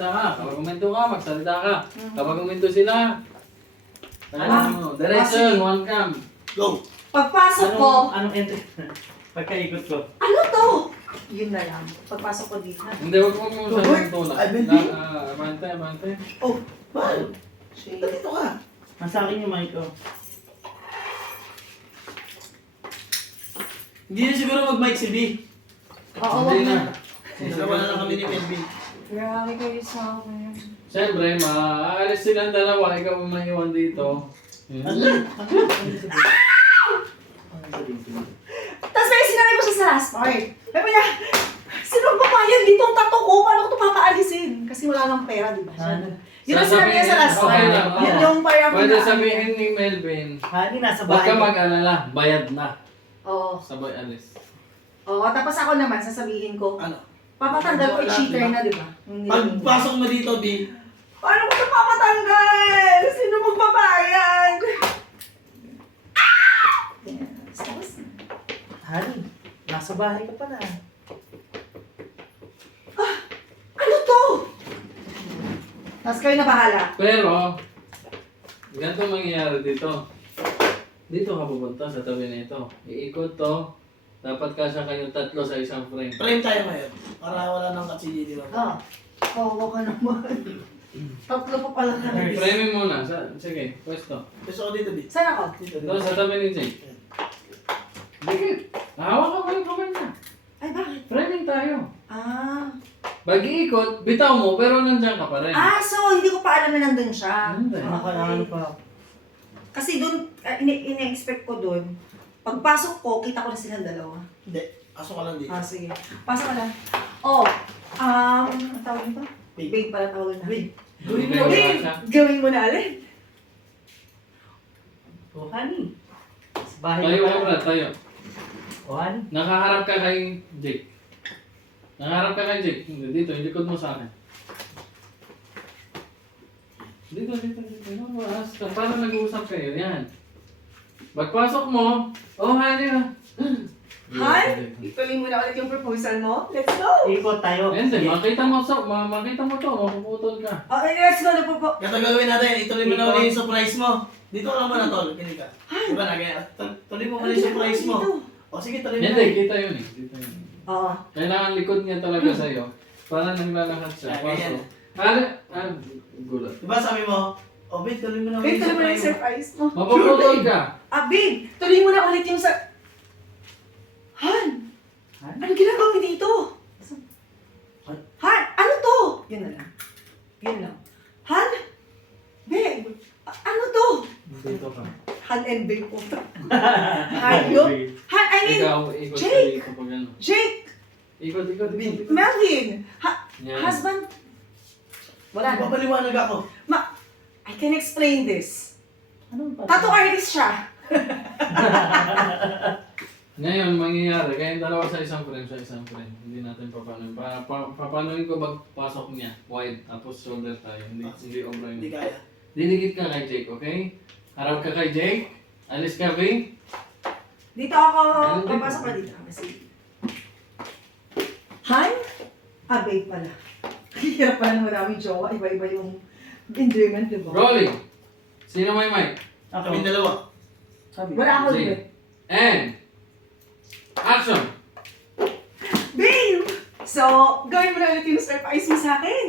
magsalita ka. Kapag huminto ka, magsalita ka. Kapag huminto sila, direction, one cam. Go! Pagpasok ko, Anong entry? Pagkaikot ko. ano to? Yun na lang. Pagpasok ko dito. Hindi, wag mo sa tulak. Ay, baby. Abante. Oh, man! Shit. Dito ka! Nasa akin yung mic ko. Hindi na siguro mag-mic si B. Oo, Hindi wag na. na. Dalawa na lang kami ni Ken B. Grabe kayo sa akin. Siyempre, maaalis silang dalawa, ikaw ang maiwan dito. Tapos may sinabi mo siya sa last part. Sabi niya, sino babayan dito ang tato ko? Paano ko ito papaalisin? Kasi wala nang pera, di ba? Yun ang sinabi niya sa last Okay part. lang, Yun yung parang Pwede sabihin ni Melvin, Hani, nasa huwag ka bahay. mag-alala, bayad na. Oo. Sabay alis. Oo, tapos ako naman, sasabihin ko, Ano? papatanggal ko yung cheater na, di ba? Yung nilagay mo. Pagpasok mo dito, B. Paano ko ito papatanggal? Sino magbabayad? Yes. Tapos, Hani, nasa bahay ka pala. ano to? Tapos kayo na bahala. Pero, ganito mangyayari dito. Dito ka pupunta sa tabi nito. Iikot to. Dapat kasya kayong tatlo sa isang frame. Frame tayo ngayon. Para wala nang katsi dito. Ah, kawawa ka naman. Tatlo pa pala kami. Frame muna. Sige, pwesto. Gusto ko dito, B. Saan ako? Dito, Doon sa tabi ni Jake. Dikit. Hawak ka pa yung kamay niya. Ay, bakit? Framing tayo. Ah. Pag-iikot, bitaw mo, pero nandiyan ka pa rin. Ah, so hindi ko pa alam na nandun siya. Hindi. Nakakaano Okay. pa. Kasi doon, ina-expect ko doon, pagpasok ko, kita ko na silang dalawa. Hindi. Pasok ka lang dito. Ah, sige. Pasok ka lang. Oh, ang tawag nito? Babe. Babe pala tawag na. Babe. Gawin mo Babe, gawin mo na alin. Oh, Hani. Nasa bahay Tayo ka ka, pala. Brad, tayo. Oh, Hani. Nakaharap ka kay Jake. Nakaharap ka kay Jake. Hindi, dito, yung likod mo sa akin. Dito. No, para nag-uusap kayo, yan. Pagpasok mo, oh, honey, Han, ituloy mo na ulit yung proposal mo. Let's go! Ikot tayo. Hindi, Sige. makita mo to, mapuputol ka. Okay, let's go na po. Ito gagawin natin. Ituloy mo na ulit yung surprise mo. Dito ka lang muna, Tol. Kinig ka. Diba na ganyan? Tuloy mo muna yung surprise mo. O sige, tuloy mo na. Hindi, kita yun eh. Oo. Kailangan likod niya talaga sa'yo. Para naglalakad siya. Ah, ganyan. Gulat. Diba sabi mo, oh, babe, tuloy mo na Babe, ulit tuloy mo na yung yung surprise mo. surprise mo. Mapuputol ka. Ah, babe, tuloy mo na ulit yung sa... Han! Han? Ano ginagawa mo dito? Han! Ano to? Yun na lang. Yun lang. Han! Babe! Ano to? Dito ka. Han and babe po. Hayop? Han, I mean, Ikaw, ikot ka Jake! dito pag ano. Jake! Ikot. Melvin! Yan. Husband? Wala na. Papaliwanag ako. I can explain this. Ano pa? Tattoo artist siya. Ngayon, mangyayari, kayong dalawa sa isang frame. Hindi natin papanuin. Papanuin ko pagpasok niya. Wide, tapos shoulder tayo. Hindi obra Hindi yun. kaya. Didikit ka kay Jake, okay? Harap ka kay Jake. Alis ka, V. Dito ako. Ano dito? Papasok ka dito. Kasi... Han? Ah, babe pala. Hirap pala ng maraming jowa. Iba-iba yung enjoyment, di ba? Rolling. Sino may mic? Ako. Kami dalawa. Sabi. Wala ako Jake. dito. And, action! Babe! So, gawin mo na ulit yung surprise mo sa akin.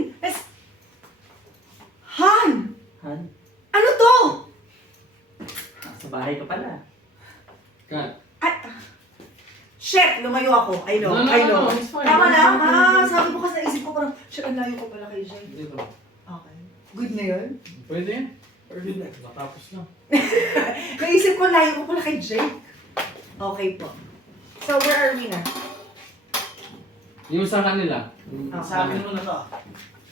Han! Han, Ano to? nasa bahay ka pala. Cut. At... Shit! Lumayo ako. I know. No, I know. it's fine. Tama No, lang. no, no, no. Sabi ko kasi naisip ko parang, shit, ang layo ko pala kay Jay. Dito. Okay. Good na yun. Pwede yan? Perfect na. Matapos na. Naisip ko, layo ko pala kay Jake. Okay po. So, where are we na? Yung sa kanila. Ah, Sa akin mo na to.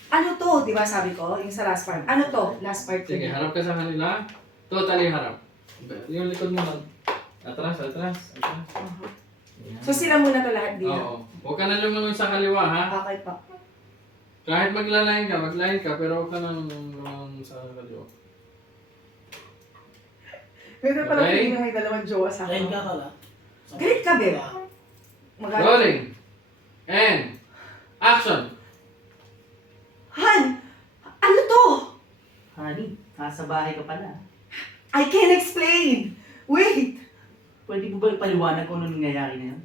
Ano to? Di ba sabi ko? Yung sa last part. Ano to? Last part ko. Sige, harap ka sa kanila. Totally harap. Yung likod mo lang. Atras. Uh-huh. Yan. So, sila muna to lahat dito? Oo. Huwag ka na lumangon sa kaliwa, ha? Okay po. Kahit maglaline ka, pero huwag ka na lumangon sa kaliwa. Ganda pala Okay. feeling na may dalawang jowa sa Kain akin. ka la. Galit ka, Beb. Rolling. And, action! Han! Honey, nasa bahay ka pala. I can explain! Wait! Pwede mo ba ipaliwanag kung ano nangyayari ngayon?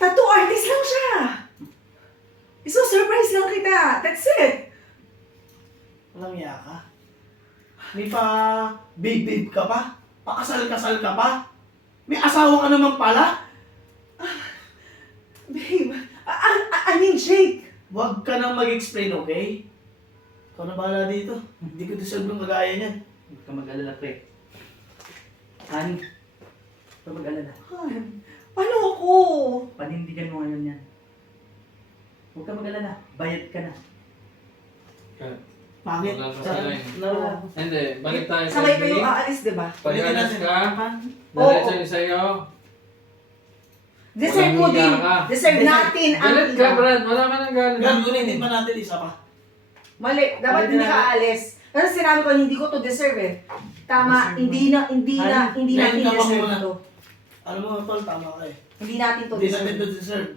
Tattoo artist lang siya! Iso-surprise lang kita! That's it! Walang iya ka. May pa babe ka pa? Pakasal-kasal ka pa? May asawa ka naman pala? Babe, I mean Jake! Huwag ka nang mag-explain, okay? Ikaw na bahala dito. Hindi ko deserve ng kagaya niyan. Huwag ka mag-alala, pre. Honey, huwag ka mag-alala. Han, paano ako? Panindigan mo ngayon yan. Huwag ka mag-alala. Bayad ka na. Bakit? Wala pa sila eh. Na, Hindi, balik tayo sa Sabay kayong Jake. aalis, di ba? Pag alis ka, Oo. diretso yung sa'yo. Deserve mo Walang din. hiya ka. Deserve natin ang Galit ka, iba. Brad. Wala ka nang galit. Gan, ulitin pa natin isa pa. Mali, dapat hindi ka aalis. Kasi sinabi ko, hindi ko to deserve eh. Tama, hindi natin Ngayon ka pa deserve muna. to. Alam mo, tol, tama ka eh. Hindi natin to Hindi natin deserve. to deserve.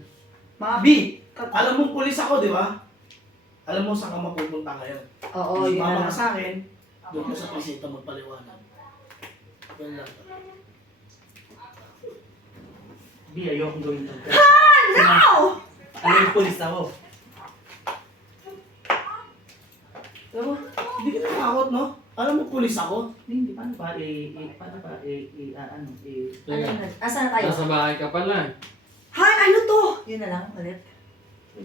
Mga B, alam mo pulis ako, di ba? Alam mo saan ka mapupunta ngayon. Oo, yun na Sumama lang. ka sa akin, doon ka sa presinto magpaliwanag. Yan lang. Di, ayokong gawin ito. No! Alam yung pulis ako. Alam mo, hindi ka natakot, no? Alam mo, pulis ako. Hindi, paano ba, ano, Teka, Asa na tayo? nasa bahay ka pala. Han, ano to? Yun na lang, ulit.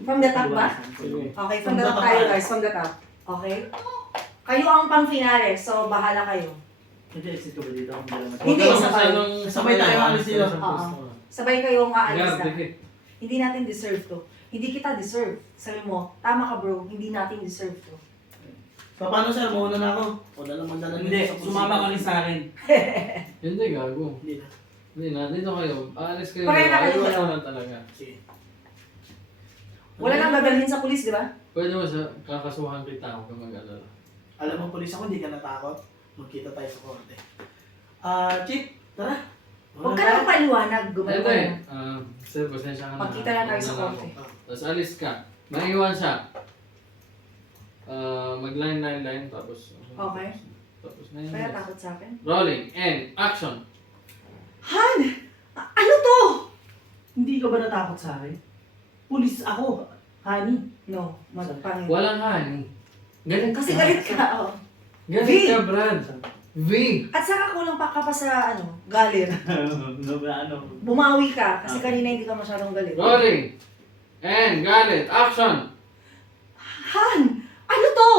From the top ba? Sige. Okay, from the top tayo guys, from the top. Okay? Kayo ang pang-finale, so bahala kayo. Nag-exit ka ba dito? Hindi, Huwag ka sabay. masyadong Sabay tayo alis dito. Oo. Sabay kayong aalis Guard, na. dikit. Hindi natin deserve to. Hindi kita deserve. Sabi mo, tama ka bro, hindi natin deserve to. So, paano sir? Mauna na ako. O na lang magdala Hindi, nito sa presinto. sumama ka rin sa akin. Hindi, gago. Hindi na. Hindi na, dito kayo. Aalis kayo. Pareha na kayo Ayaw dalawa. ko lang talaga. Sige. Wala nang dadalhin sa pulis, di ba? Pwede mo sa kakasuhan kita ako kung mag-alala. Alam mo, pulis ako, hindi ka natakot. Magkita tayo sa korte. Chief, tara. Huwag ka lang paliwanag, gumalaw ka Hindi. na. Sir, pasensya ka na. Magkita na tayo sa Mauna na korte. ako. Tapos alis ka. Maiwan siya. Mag-line, tapos... Okay. Tapos na yun. Kaya takot sa akin. Rolling, and action. Han! Ano to? Hindi ka ba natakot sa akin? Pulis ako, honey. No, magpangin. Walang hani. Galit Kasi galit ka, oh. Galit V. ka, Brad. V. At saka kulang pa ka pa sa, galit. ano? Bumawi ka, kasi kanina hindi ka masyadong galit. Rolling, and galit, action. Han! Ano to?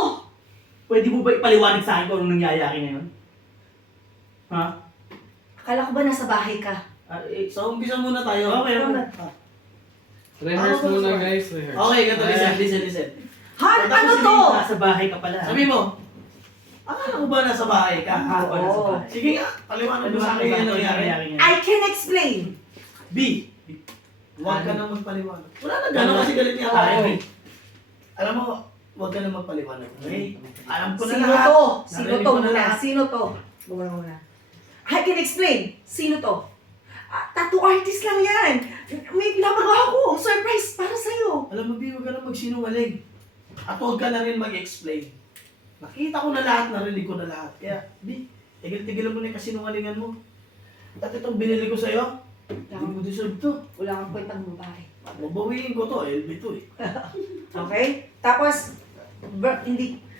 Pwede mo ba ipaliwanag sa akin kung anong nangyayari ngayon? Ha? Akala ko ba nasa bahay ka? So, umpisa muna tayo. Okay, okay. Rehearse Ano ba muna ito? guys, rehearse. Okay, ganito. Listen. Han, Tapos ano hindi to? Nasa bahay ka pala. Sabi mo, akala ko ba nasa bahay ka? Ako pala sa Oo. bahay. Sige nga, paliwanag mo sa akin yung nangyari. ngayon. I can explain. B, huwag ka nang magpaliwanag. Wala na gano'n kasi galit niya tayo. Oo. Alam mo, huwag ka nang magpaliwanag. Okay? Alam ko na Sino lahat. to? Sino Narinig to ko na muna? lahat. Sino to? Gumana muna. I can explain. Sino to? Tattoo artist lang yan. May pinapagawa ko. Surprise para sa'yo. Alam mo, B, huwag ka nang magsinungaling. At huwag ka na rin mag-explain. Nakita ko na lahat, narinig ko na lahat. Kaya, B, tigil-tigilan mo na yung kasinungalingan mo. At itong binili ko sa'yo, hindi mo deserve to. Wala kang kwentang babae. Babawiin ko to, LB to eh. Okay? Tapos,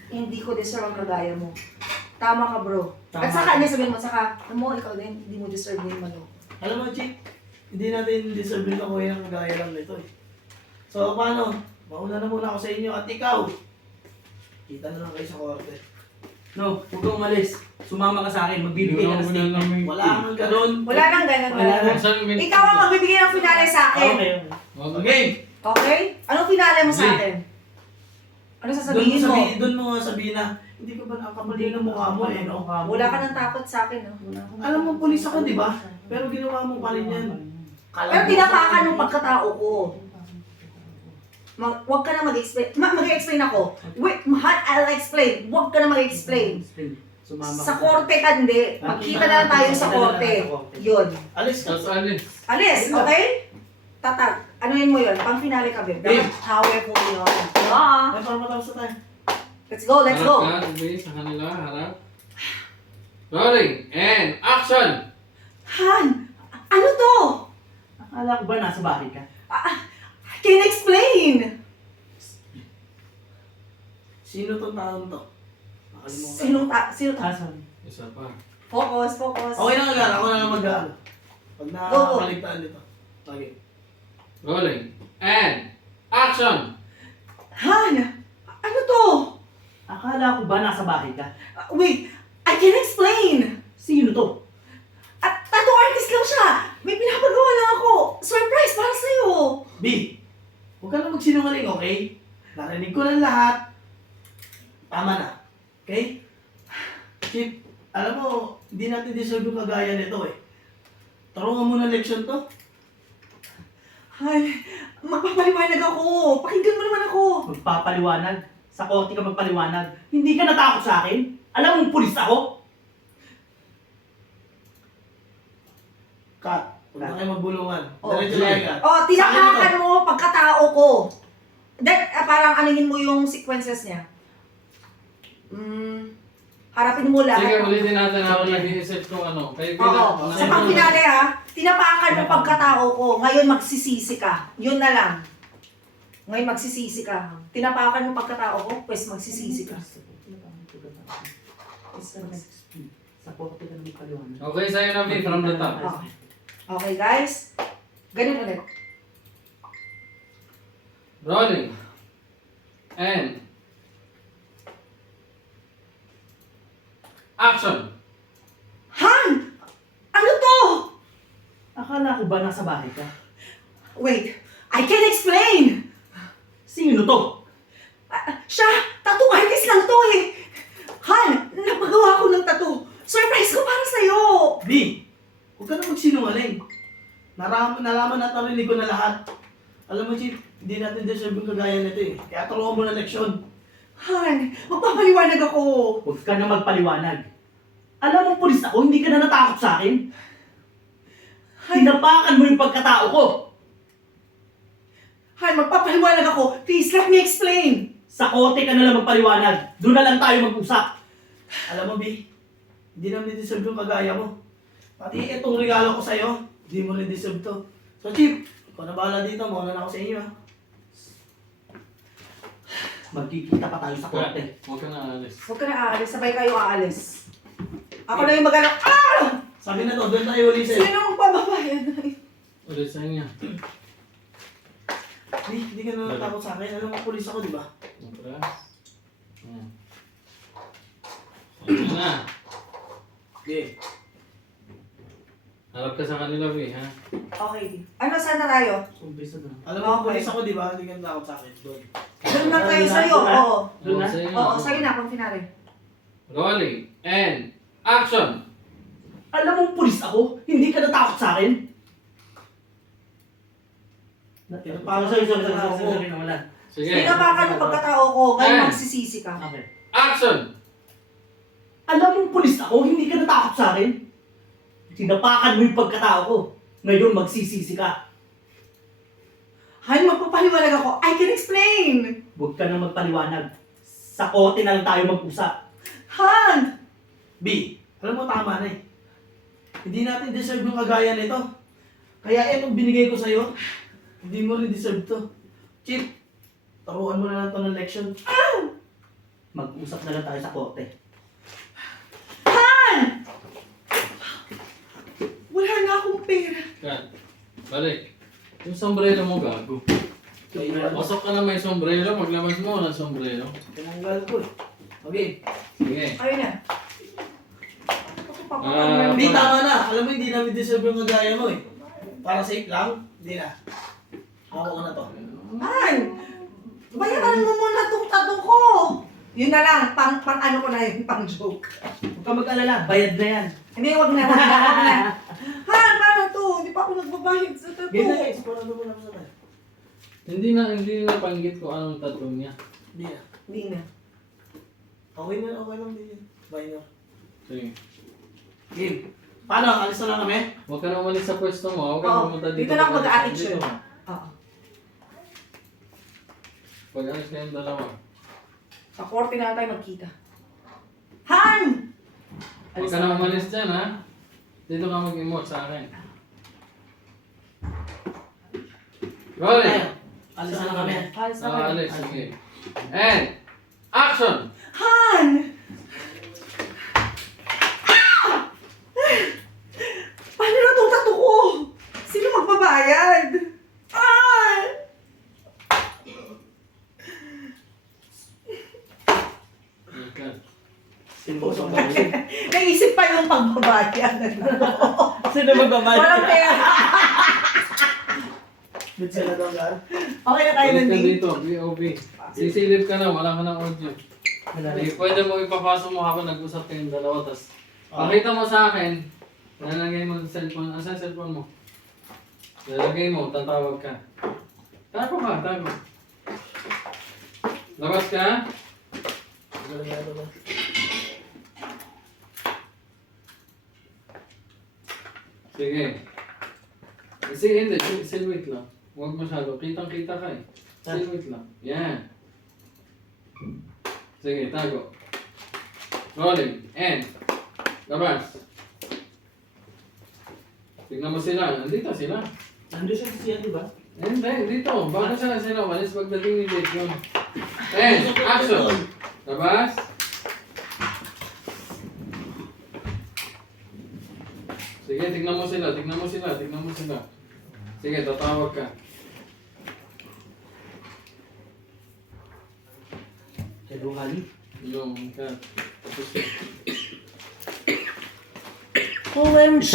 hindi ko deserve ang kagaya mo. Tama ka, bro. Tama. At saka, sabihin mo, ikaw din, hindi mo deserve din malo. Alam mo, Chief, hindi natin deserve yung kakuya ng kagaya lang nito eh. So, paano? Mauna na muna ako sa inyo at ikaw. Kita na lang kayo sa korte. No, huwag kang umalis. Sumama ka sa akin, magbibigay ka ng statement. Wala kang ganun. Wala nang ganun. Wala na. Ikaw ang magbibigay ng finale sa akin. Okay. Okay. Okay? Anong finale mo sa Hindi. akin? Ano sasabihin mo? Doon mo nga sabihin na, hindi ko ba nakakabali ng mukha mo eh, no? Wala ka ng takot sa akin, no? Alam mo, pulis ako, di ba? Pero ginawa mo pa rin yan. Pero tinapakan ng pagkatao ko. Huwag ka na mag-explain. Mag-explain ako. Wait, I'll explain. Huwag ka na mag-explain. Sumama Sa ka. korte ka hindi. Magkita na lang tayo sa korte. Yun. Alis ka. Tapos alis. Alis, okay? Tatag. Anuhin mo yun. Pang finale ka, babe. Dapat powerful yun. Ah. Ay, para matapos na tayo. Let's go, let's go. Harap ka, Ruby, sa kanila. Harap. Rolling. And action! Han, ano to? Akala ko ba nasa bahay ka? I can't explain. Sino tong taong to? Nakalimutan. Sino ta? Asan? Isa pa. Focus, focus. Okay na nga, ako na lang mag-ano. Pag Go. nakakaligtaan dito. Okay. Rolling. And action! Han, ano to? Akala ko ba nasa bahay ka? Wait, I can't explain. Sino to? At tattoo artist lang siya. May pinapagawa lang ako. Surprise para sa'yo. B, huwag ka na magsinungaling, okay? Narinig ko ng lahat. Tama na. Okay? Chip, alam mo, hindi natin deserve yung kagaya nito eh. Tarungan mo ng leksyon to. Ay, magpapaliwanag ako. Pakinggan mo naman ako. Magpapaliwanag. Sa korte ka magpaliwanag. Hindi ka natakot sa akin? Alam mong pulis ako? Kat, huwag na kayo magbulungan. Oh, Diretso na ka. Oh, tinapakan mo pagkatao ko. Then, parang anuhin mo yung sequences niya. Harapin mo lahat. Sige, ulitin natin habang nag-iisip kung ano. Kaya Oo. Sa pang-finale ha, tinapakan mo pagkatao ko. Ngayon magsisisi ka. Yun na lang. Ngayon magsisisi ka. Tinapakan mo pagkatao ko, pues magsisisi ka. Sa korte ka magpaliwanag. Okay, sa'yo na, B, from the top. Okay. Okay guys. Ganun ulit. Rolling. And action! Han! Ano to? Akala ko ba nasa bahay ka? Wait, I can't explain. Sino to? Siya, tattoo artist lang to eh. Han, napagawa ko ng tattoo. Surprise ko para sa'yo. B, huwag ka na magsinungaling. Nalaman at narinig ko na lahat. Alam mo, Chief, hindi natin deserve yung kagaya nito eh. Kaya turuan mo ng leksyon. Han, magpapaliwanag ako. Huwag ka na magpaliwanag. Alam mong pulis ako, hindi ka na natakot sa akin? Hinapakan mo yung pagkatao ko. Han, magpapaliwanag ako. Please, let me explain. Sa korte ka na lang magpaliwanag. Doon na lang tayo mag-usap. Alam mo, B, hindi namin deserve yung kagaya mo. Pati itong regalo ko sa'yo, hindi mo rin deserve to. So, Chief, ikaw na bahala dito. Mauna na ako sa inyo, ha? Magkikita pa tayo sa korte. Huwag ka na aalis. Huwag ka na aalis, sabay kayo aalis. Ako na yung magano. Ah! Sabi na to, doon tayo uli sa'yo. Sino magpababayan? Ulit sa inyo. Hindi ka na natakot sa akin. Alam mo, pulis ako, di ba? Atras. Ayan. Ayan na. Okay. Harap ka sa kanila, B, ha? Okay. Ano, saan na tayo? Umpisa na. Alam mo, Okay. pulis ako, di ba? Hindi ka natakot sa akin. Doon. Doon na tayo sa'yo. Oo. Doon na? sa inyo. Oo, sa'yo na, pang finale. Rolling. And action! Alam mong pulis ako, hindi ka natakot sa akin? Sige. Tinapakan mo pagkatao ko, ngayon Ayan. magsisisi ka. Okay. Action! Alam mong pulis ako, hindi ka natakot sa akin? Tinapakan mo yung pagkatao ko. Ngayon magsisisi ka. Han, magpapaliwanag ako. I can explain. Huwag ka na magpaliwanag. Sa korte na lang tayo mag-usap. Han! B, alam mo, tama na eh. Hindi natin deserve yung kagaya nito. Kaya itong binigay ko sa'yo, hindi mo rin deserve to. Chief, taruan mo na lang to ng leksyon. Mag-usap na lang tayo sa korte. Han! Wala na akong pera. Kat. Balik. Yung sombrero mo, gago. Pasok ka na may sombrero, maglabas mo ng sombrero. Tinanggal ko eh. Okay. Sige. Ayun na. Hindi, tama na. Alam mo, hindi namin deserve yung kagaya mo eh. Para safe lang, hindi na. Ako ko na to. Han! Bayaran mo muna itong tattoo ko. Yun na lang, pang ano ko na yun, pang joke. Huwag ka mag-alala, bayad na yan. Hindi, wag na, wag na, wag na. Han, paano to? Hindi pa ako nagbabayad sa tattoo. Game na guys, para mo na sa tayo. Hindi na panggit ko anong tattoo niya. Hindi na. Hindi na. Okay lang din yun. Bye na. Sige. Game. Paano? Alis na lang kami? Huwag ka na umalis sa pwesto mo. Huwag ka Oo, pumunta dito. dito na ako mag-attitude. Dito ka. Oo. Pag-alis kayong dalawa. Sa korte na tayo magkita. Han! Huwag ka na umalis dyan, ha? Dito ka mag-emote sa akin. Rolling! Alis na kami. Alis na kayo. Alex, sige. And, action! Han! Paano na itong tattoo ko? Sino magbabayad? Ah! Okay. Pusok ba? Naisip pa yung pagbabayad. Sino magbabayad? Walang pera. Bit sila doon, Gar. Okay na tayo Ulit ka nandito. dito, BOB. Sisilip ka na, wala ka ng audio. Sige, pwede mo ipapasok mo habang nag-usap kayong dalawa, tas pakita mo sa akin, lalagay mo sa cellphone, asa cellphone mo? Lalagay mo, tatawag ka. Tago ka, tago. Labas ka? Sige. Kasi hindi, silhouette lang. Huwag masyado, kitang-kita ka eh. Silhouette lang. Yan. Sige, tago. Rolling. And. Labas. Tignan mo sila. Nandito sila. Nandun siya siya, di ba? Hindi, dito. Bago sila walis pagdating ni Jake yun. And. Action. Labas. Sige, tignan mo sila. Tignan mo sila. Tignan mo sila. Sige, tatawag ka. Hello, Hali. Yung ka. Tapos OMG!